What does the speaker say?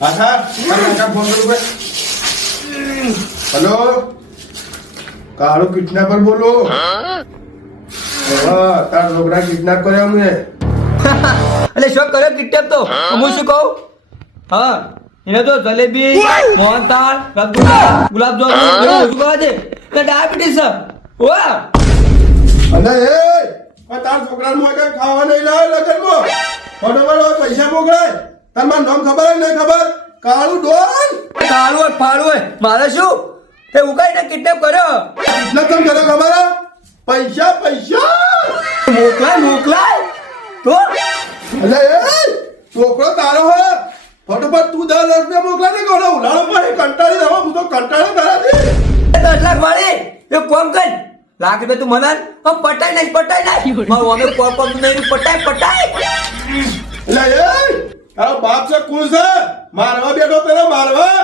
આખા ફોન કરું હેલો કાળો કિડનેપર બોલો તાર છોકરા કિડનેપ કર્યા મેં એટલે શું કર્યો કિડનેપ તો હું શું કહું હા એને તો જલેબી મોહનથાળ રસગુલ્લા ગુલાબજામુન એવું શું કહે છે એટલે ડાયાબિટીસ છે વાહ અને તાર છોકરા નું કઈ ખાવા નહીં લાવે લગનમાં ફટોફટ પૈસા મોકલાય તાર મારું નામ ખબર જ નહીં ખબર કાળું ડોન કાળું હોય ફાળું હોય મારે શું એ ઉકાઈને કિડનેપ કર્યો કિડનેપ કેમ કર્યો ખબર પૈસા મોકલાય તો અલે છોકરો તારો હે ફટોફટ તું 10 રૂપિયા મોકલા ને કોનો ઉલાળો પડે કંટાળી દવા હું તો કંટાળો તારાથી 10 લાખ વાળી એ કોમ કર લાખ રૂપિયા તું મને પટાઈ નહીં મારું અમે કોમ નહીં પટાય એટલે તારો બાપ છે કુલ છે મારવા બેઠો પેલા મારવા